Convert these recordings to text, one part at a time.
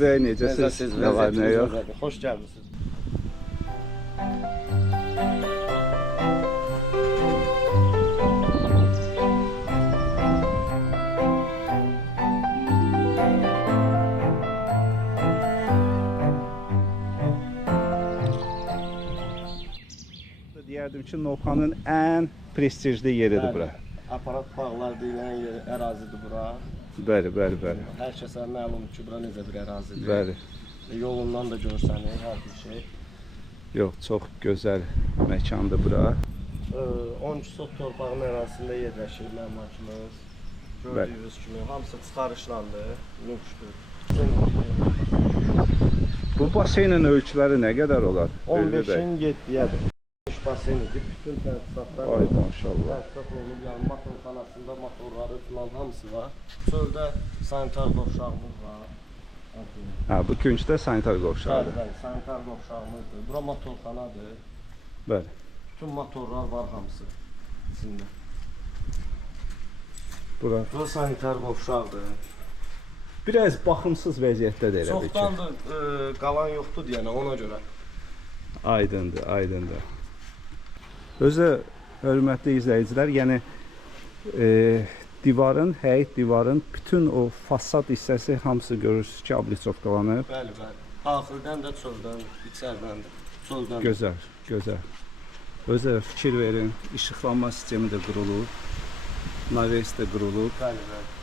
bəy, necəsiz? Nə var, nə yox? Xoş gəlmisiniz. Deyərdim ki, Novxanın ən prestijli yeridir bura. Aparat bağlar deyilən yeri, ərazidir bura. Bəli, bəli, bəli. Hər kəsə məlumdur ki, bura necə bir ərazidir. Bəli. Yolundan da görsənir hər bir şey. Yox, çox gözəl məkandır bura. 12 sot torpağın ərazisində yerləşir məmlakımız. Gördüyünüz kimi hamısı çıxarışlandı, nüqşdür. Bu baseynin ölçüləri nə qədər olar? 15-in 7-yədir. Basen idi, bütün təsisatlar ay maşallah. Təsisat olunub, yəni motorxanasında motorları falan hamısı var. Çöldə sanitar qovşağımız var. Ha, bu küncdə sanitar qovşağıdır. Bəli, sanitar qovşağımızdır. Bura motorxanadır. Bəli. Bütün motorlar var hamısı içində. Bura sanitar qovşaqdır. biraz baxımsız vəziyyətdədir elə bir ki. Çoxdandır qalan yoxdur deyənə ona görə. Aydındır, aydındır. Özü hörmətli izləyicilər, yəni divarın, həyət divarın bütün o fasad hissəsi hamısı görürsünüz ki, ablitsovkalanıb. Bəli, bəli. Daxildən də çöldən, içərdən də çöldən. Gözəl, gözəl. Özü fikir verin, işıqlanma sistemi də qurulub, naves də qurulub. Bəli, bəli.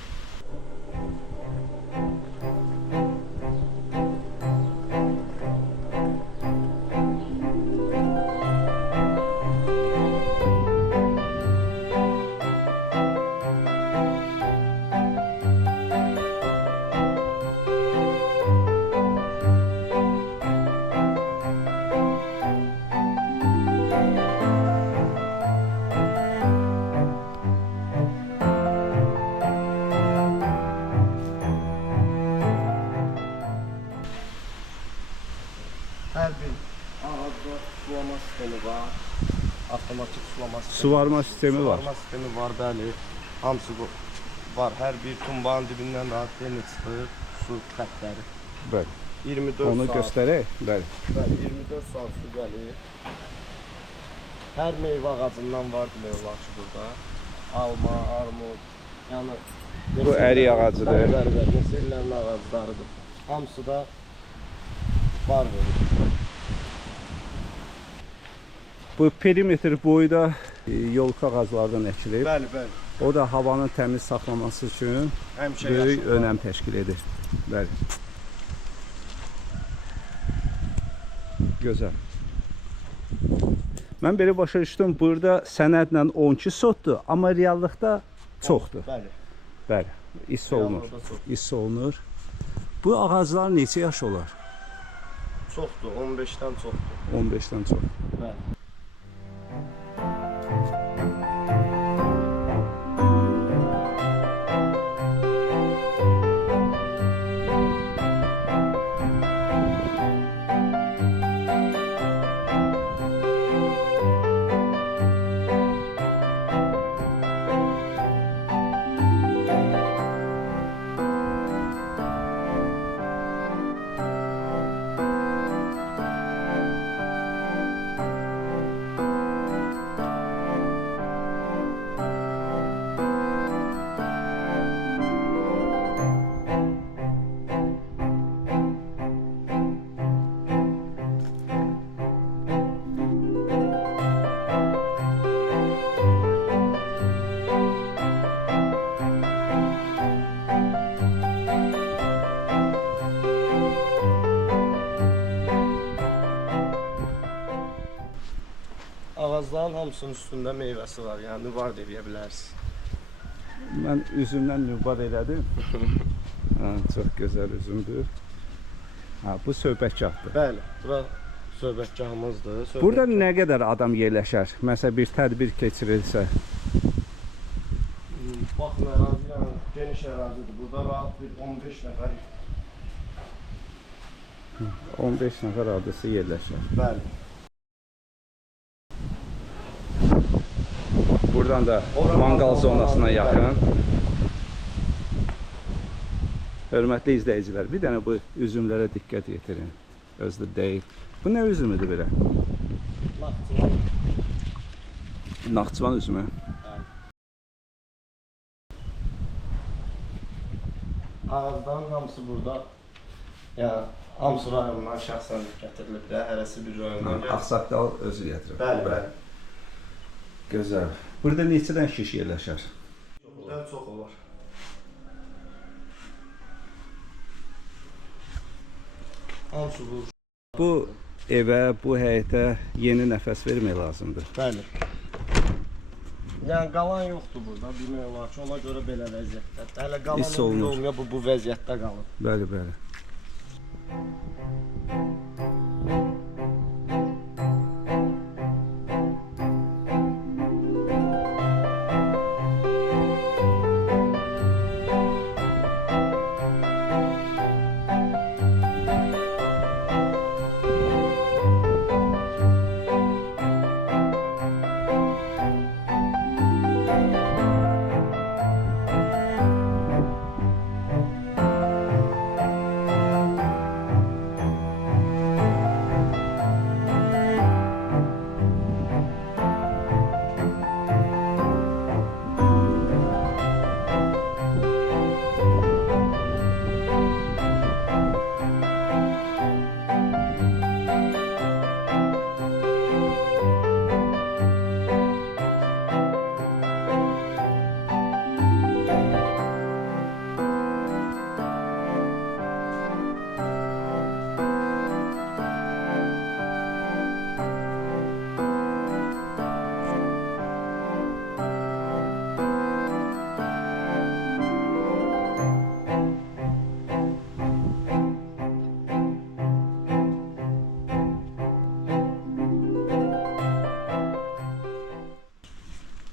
Hər bir ağacda sulama sistemi var, avtomatik sulama sistemi. Suvarma sistemi var. Suvarma sistemi var, bəli. Hamısı var. Hər bir tumbanın dibindən rahat demir çıxır, su xətləri. Bəli. 24 onu saat. göstərək. Bəli. Bəli, 24 saat su gəlir. Hər meyvə ağacından var meyvəçi burada. Alma, armud, yəni Bu ərik ağacıdır. Bəli, mesirlərin ağaclarıdır. Hamısı da var verir. Bu perimetr boyda yolka ağaclardan əkilib. Bəli, bəli. O da havanın təmiz saxlaması üçün Həmişə böyük yaşıl önəm təşkil edir. Bəli. Gözəl. Mən belə başa düşdüm, burada sənədlə 12 sotdur, amma reallıqda çoxdur. Bəli. Bəli, hiss olunur. Reallıqda çox. Hiss olunur. Bu ağaclar neçə yaş olar? Çoxdur, 15-dən çoxdur. 15-dən çox. Bəli. Ağacların hamısının üstündə meyvəsi var, yəni var deyə bilərsiniz. Mən üzümdən nübar elədim. Çox gözəl üzümdür. Bu söhbətgahdır. Bəli, bura söhbətgahımızdır. Burada nə qədər adam yerləşər? Məsələn, bir tədbir keçirilsə. Baxın, ərazi yəni geniş ərazidir. Burada rahat bir 15 nəfər. 15 nəfər adası yerləşər. Bəli. Buradan da mangal zonasına yaxın. Hörmətli izləyicilər, bir dənə bu üzümlərə diqqət yetirin. Özdə deyil. Bu nə üzümüdür belə? Naxçıvan. Naxçıvan üzümü. Ağızdan hamısı burada. Yəni hamısı rayonundan şəxsən gətirilib də, hərəsi bir rayondan gəlir. Ağsaqqal özü gətirib. Bəli, bəli. Gözəl. Burada neçə dənə şiş yerləşər? Burada çox olar. Hamısı bu. Bu evə, bu həyətə yeni nəfəs vermək lazımdır. Bəli. Yəni qalan yoxdur burada, demək olar ki, ona görə belə vəziyyətdə. Hələ Hiss qalan olunur. olmuyor, bu vəziyyətdə qalır. Bəli, bəli.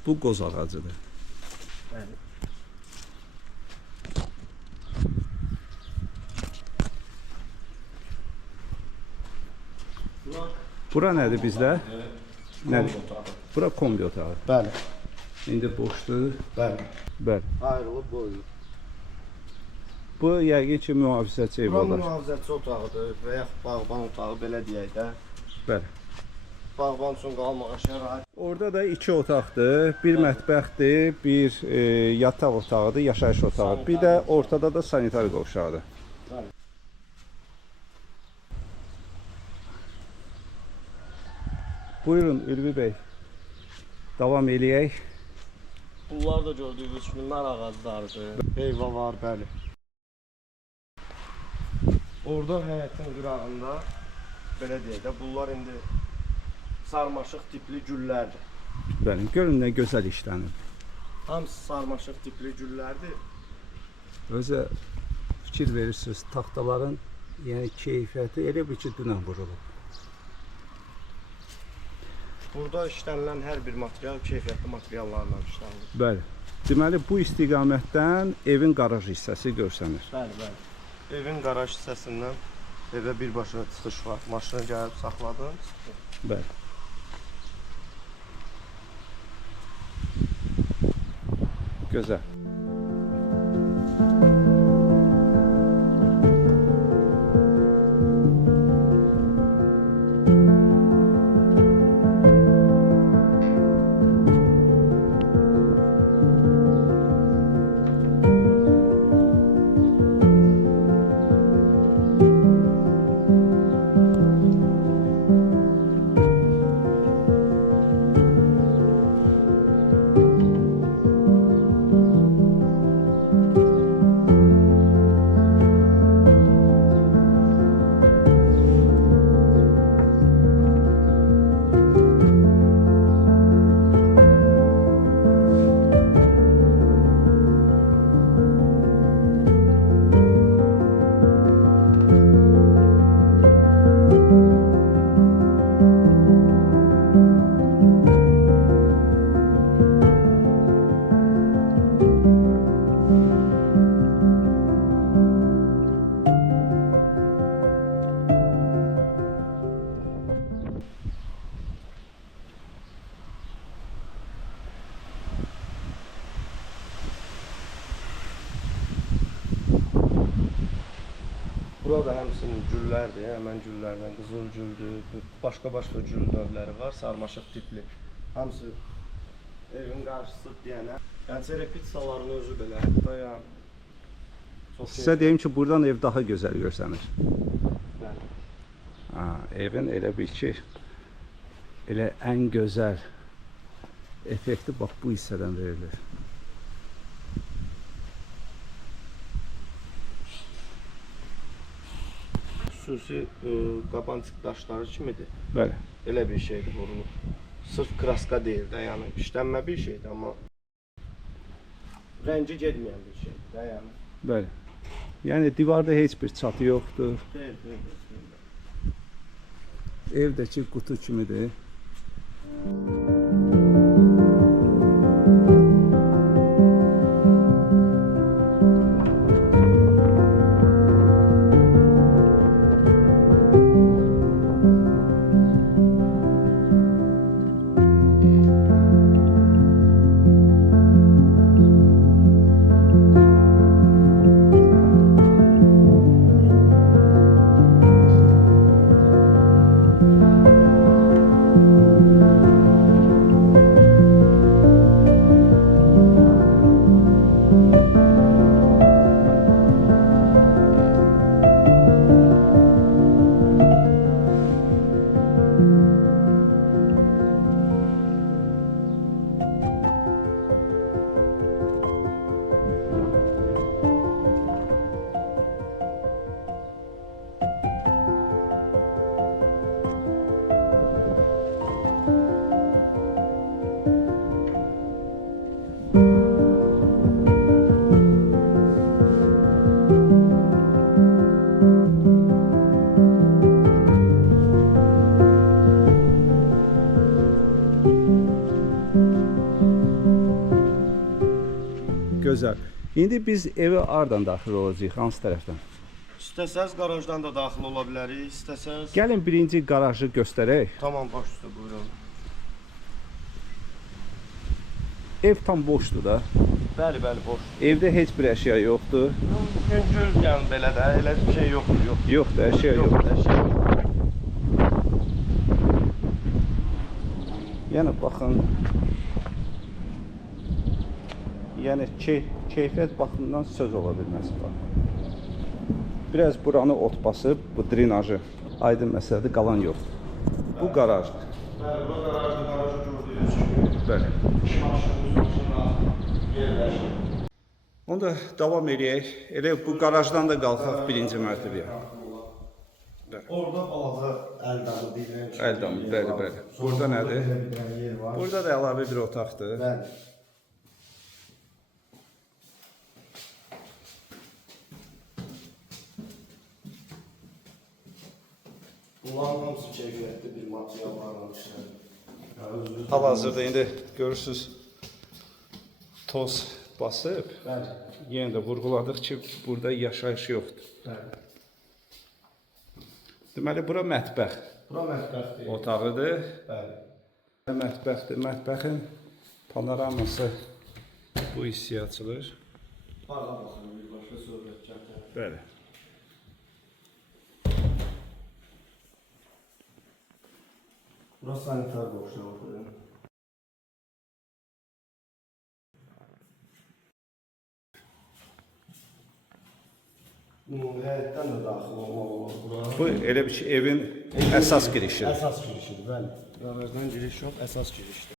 Bu qoz ağacıdır. Bəli. Bura nədir bizdə? Nədir? Otağı. Bura kombi otağı. Bəli. İndi boşdur. Bəli. Bəli. Ayrılıb qoyulub. Bu yəqin ki, mühafizəçi ev Buranın olar. mühafizəçi otağıdır və yaxud bağban otağı belə deyək də. Bəli. Bağban üçün qalmağa şərait. Orada da iki otaqdır. Bir mətbəxdir, bir yataq otağıdır, yaşayış otağı. Bir də ortada da sanitar qovşağıdır. Bəli. Buyurun Ülvi bəy. Davam eləyək. Bunlar da gördüyünüz kimi nar ağaclarıdır. Heyva var, bəli. Orada həyətin qırağında belə deyək də, bunlar indi sarmaşıq tipli güllərdir. Bəli, görün nə gözəl işlənib. Hamısı sarmaşıq tipli güllərdir. Özə fikir verirsiniz, taxtaların yəni keyfiyyəti elə bir ki, dünən vurulub. Burada işlənilən hər bir material keyfiyyətli materiallarla işlənilir. Bəli. Deməli, bu istiqamətdən evin qaraj hissəsi görsənir. Bəli, bəli. Evin qaraj hissəsindən evə birbaşa çıxış var. Maşını gəlib saxladın. Bəli. Gözəl. hamısının güllərdir. Həmən güllərdən qızıl güldür, başqa gül növləri var, sarmaşıq tipli. Hamısı evin qarşısı deyənə. Yəni repetisaların özü belə, hətta yəni. Sizə deyim ki, buradan ev daha gözəl görsənir. Bəli. Ha, evin elə bil ki, elə ən gözəl effekti bax bu hissədən verilir. Xüsusi qabancıq daşları kimidir. Bəli. Elə bir şeydir vurulur. Sırf kraska deyil də, yəni işlənmə bir şeydir, amma rəngi getməyən bir şeydir də, yəni. Bəli. Yəni divarda heç bir çatı yoxdur. Deyil. Evdəki qutu kimidir. Gözəl. İndi biz evə hardan daxil olacağıq? Hansı tərəfdən? İstəsəz qarajdan da daxil ola bilərik, istəsəz... Gəlin birinci qarajı göstərək. Tamam, baş üstə buyurun. Ev tam boşdur da. Bəli, boş. Evdə heç bir əşya yoxdur. Güngül yəni belə də, elə bir şey yoxdur, yox. Yoxdur, əşya yoxdur. Əşya yoxdur. Yəni baxın. Yəni keyfiyyət baxımından söz ola bilməz bax. Biraz buranı ot basıb, bu drenajı aydın məsələdir, qalan yoxdur. Bu qarajdır. Bəli, bu qarajda qarajı gördüyünüz kimi. Bəli. İki maşınımız maşınla yerləşir. Onda davam edək. Elə bu qarajdan da qalxaq birinci mərtəbəyə. Orada balaca əldamı deyilən kimi. Əldamı, bəli. Burada nədir? Burada da əlavə bir otaqdır. Bəli. Bunların hamısı keyfiyyətli bir materiallarla işlənir. Hal-hazırda indi görürsünüz toz basıb. Bəli. Yenə də vurğuladıq ki, burada yaşayış yoxdur. Bəli. Deməli, bura mətbəx Bura mətbəxdir. otağıdır. Bəli. Mətbəxdir. Mətbəxin panoraması bu hissəyə açılır. Bağa baxın, birbaşa söhbət gətirir. Bəli. Bura sanitar boşluqdur. Həyətdən də daxil olmaq olur bura. Bu elə bir ki, evin əsas girişidir. Əsas girişidir, bəli. Qarajdan giriş yox, əsas girişdir.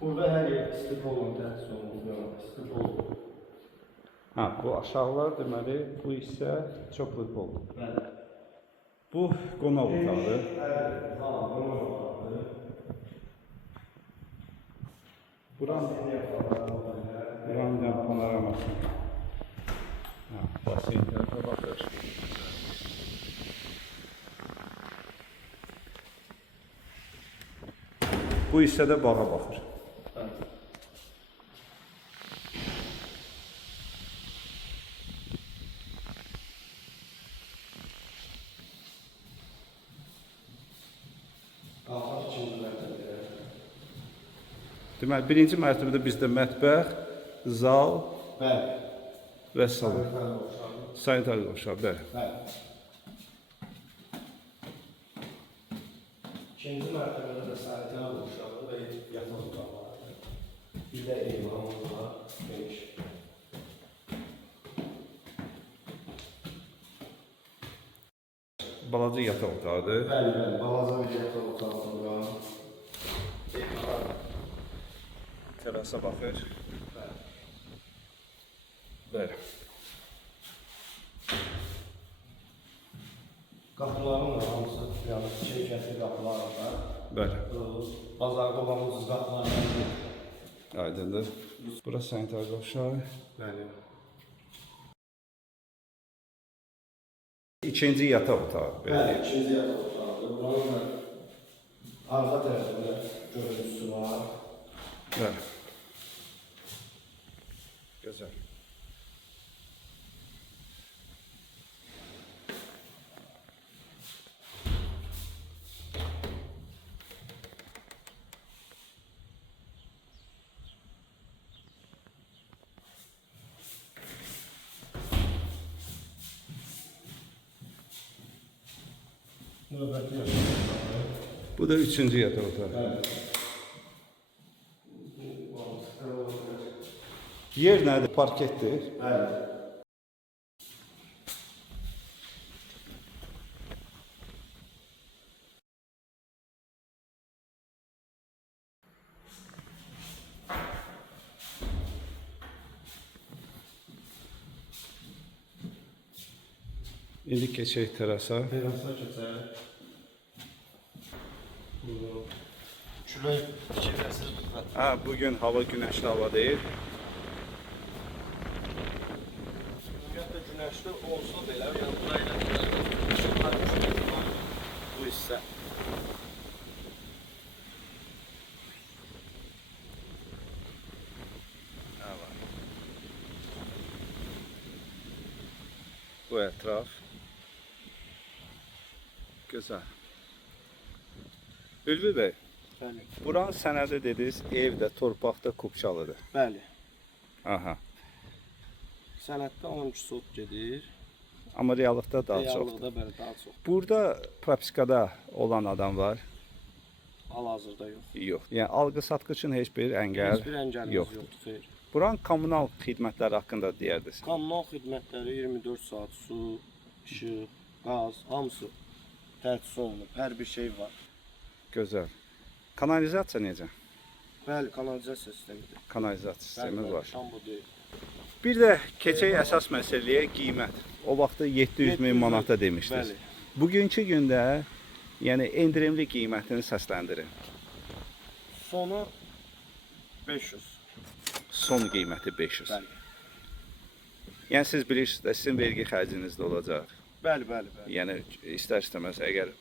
Burada hər yer isti polun təhsil olunur, isti polun. Ha, bu aşağılar deməli, bu hissə çoxlu poldur. Bəli. Bu qonaq otağıdır. Bəli, qonaq otağıdır. Buranın panoraması. Ha, basen tərəfə baxır. Bu hissədə bağa baxır. Deməli, birinci mərtəbədə bizdə mətbəx, zal Bəli. və salon. Bəli, oxşardır. Sanitar qovşağı, bəli. Bəli. İkinci mərtəbədə də sanitar qovşağı və yataq otaqları. Bir də eyvanımız var, geniş. Balaca yataq otağıdır. Bəli, bəli, balaca bir yataq otağımız var. Terasa baxır. Bəli. Qapıların da hamısı, yəni keyfiyyətli qapılar var. Bəli. Bazarda olan ucuz qapılar var. Aydındır. Burası sanitar qovşağı. Bəli. İkinci yataq otağı. Bəli, ikinci yataq otağıdır. Buranın da arxa tərəfində görüntüsü var. Bəli. Gözəl. Növbəti yataq otağı. Bu da üçüncü yataq otağı. Bəli. Yer nədir? Parketdir. Bəli. İndi keçək terasa. Terasa keçək. Buyurun. Külək fikirlərsiz lütfən. Ha, bugün hava günəşli hava deyil. Ümumiyyətlə günəşli olsa belə, yəni burayla işıqlar bu hissə. Bu ətraf. Gözəl. Ülvi bəy, Bəli. buranın sənədi dediniz, evdə, torpaqda, kupçalıdır. Bəli. Aha. Sənətdə 12 sot gedir. Amma reallıqda daha çoxdur. Reallıqda bəli daha çox. Burada propiskada olan adam var? Hal-hazırda yox. Yox. Yəni alqı-satqı üçün heç bir əngəl Heç bir əngəlimiz yoxdur. yoxdur, xeyr. Buranın kommunal xidmətləri haqqında deyərdiniz. Kommunal xidmətləri 24 saat su, işıq, qaz, hamısı təchiz olunub. Hər bir şey var. Gözəl. Kanalizasiya necə? Bəli, kanalizasiya sistemidir. Kanalizasiya sistemi var. Şambo deyil. Bir də keçək əsas məsələyə qiymət. O vaxtda 700 min manata demişdiniz. Bəli. Bugünkü gündə yəni endirimli qiymətini səsləndirin. Sonu 500. Son qiyməti 500. Bəli. Yəni siz bilirsiniz də sizin vergi xərciniz də olacaq. Bəli, bəli, bəli. Yəni istər-istəməz əgər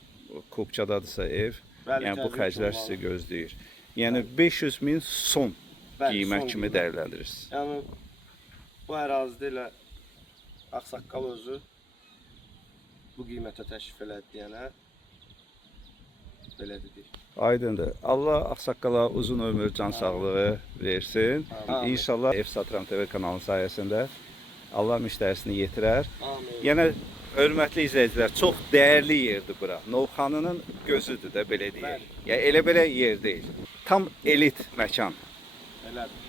kupçadadırsa ev, Bəli, yəni bu təbii ki, xərclər olmalı. sizi gözləyir. Yəni 500 min son Bəli, qiymət son kimi qiymət. dəyərləndirirsiniz. Yəni bu ərazidə elə Ağsaqqal özü bu qiymətə təklif elədi deyənə belə dedik. Aydındır. Allah ağsaqqala uzun ömür, can sağlığı versin. Amin. İnşallah Ev Satıram TV kanalı sayəsində Allah müştərisini yetirər. Amin. Yəni hörmətli izləyicilər, çox dəyərli yerdir bura. Novxanının gözüdür də belə deyək. Bəli. Yəni elə belə yer deyil. Tam elit məkan. Elədir.